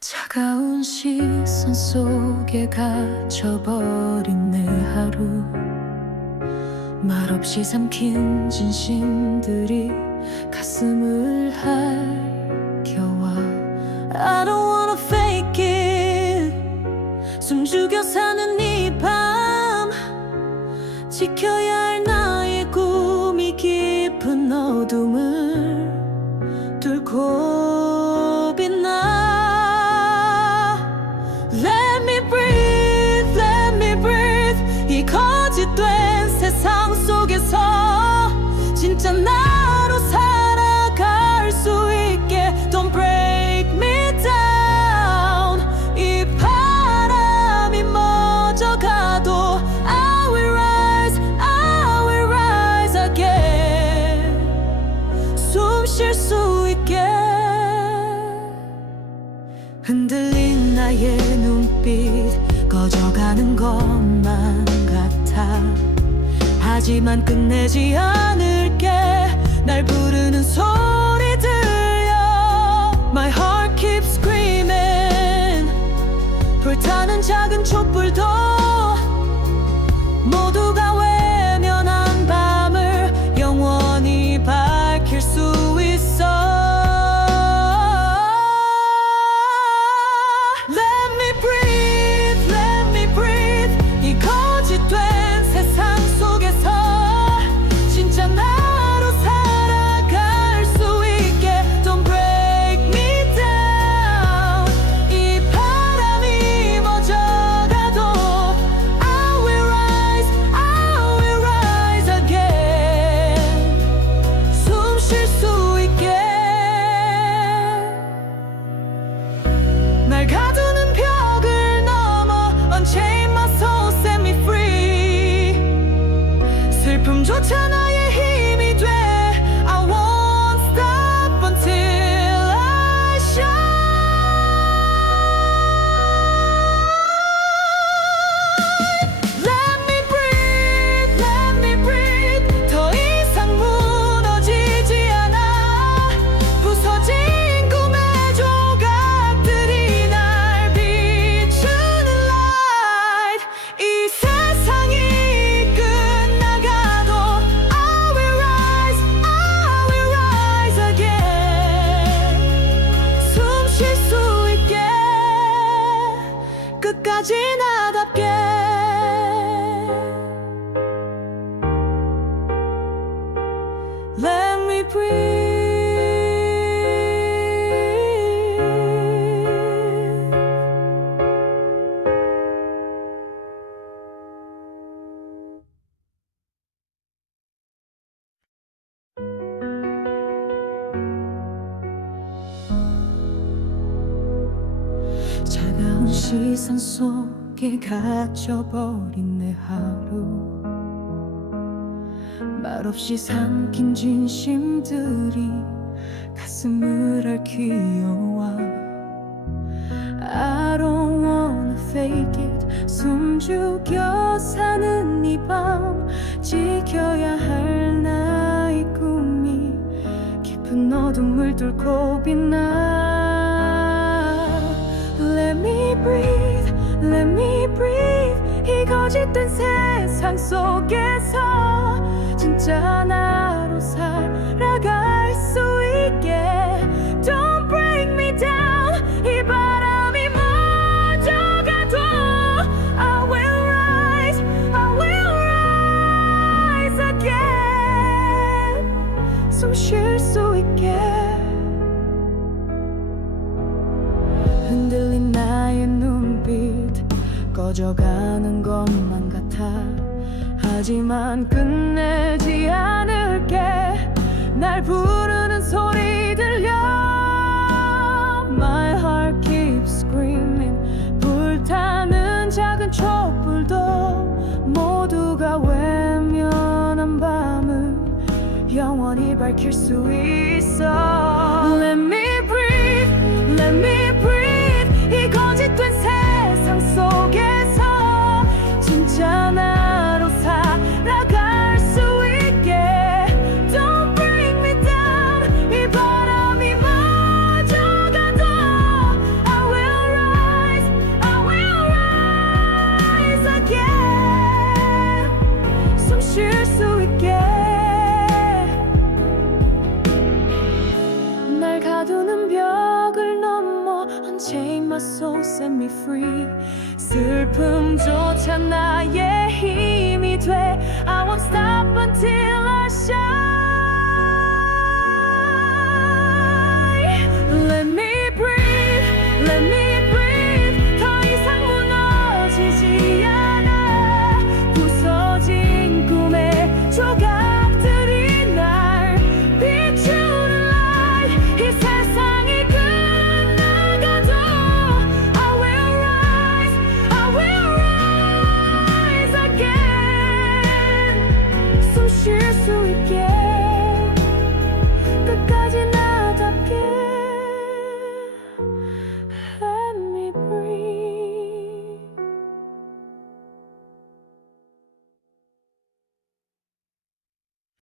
차가운 시선 속에 갇혀버린 내 하루. 말없이 삼킨 진심들이 가슴을 할겨와. I don't wanna fake it. 숨죽여 사는 이 밤. 지켜야 할 나의 꿈이 깊은 어둠을 이 거짓된 세상 속에서 진짜 나로 살아갈 수 있게 Don't break me down. 이 바람이 멎어가도 I will rise, I will rise again. 숨 쉴 수 있게. 흔들린 나의 눈빛 꺼져가는 것만 같아. 하지만 끝내지 않을게. 날 부르는 소리 들려. My heart keeps screaming. 불타는 작은 촛불도 시선 속에 갇혀버린 내 하루. 말없이 삼킨 진심들이 가슴을 앓기어와. I don't wanna fake it. 숨죽여 사는 이 밤 지켜야 할 나의 꿈이 깊은 어둠을 뚫고 빛나 거짓된 세상 속에서 진짜 나로 살아갈 수 있게. Don't break me down. 이 바람이 멎어가도 I will rise, I will rise again. 숨 쉴 수 있게. 흔들린 나의 눈빛 꺼져가는 것만 같아. 하지만 끝내지 않을게. 날 부르는 소리 들려. My heart keeps screaming. 불타는 작은 촛불도 모두가 외면한 밤을 영원히 밝힐 수 있어 가두는 벽을 넘어 Unchain my soul, set me free 슬픔조차 나의 힘이 돼 I won't stop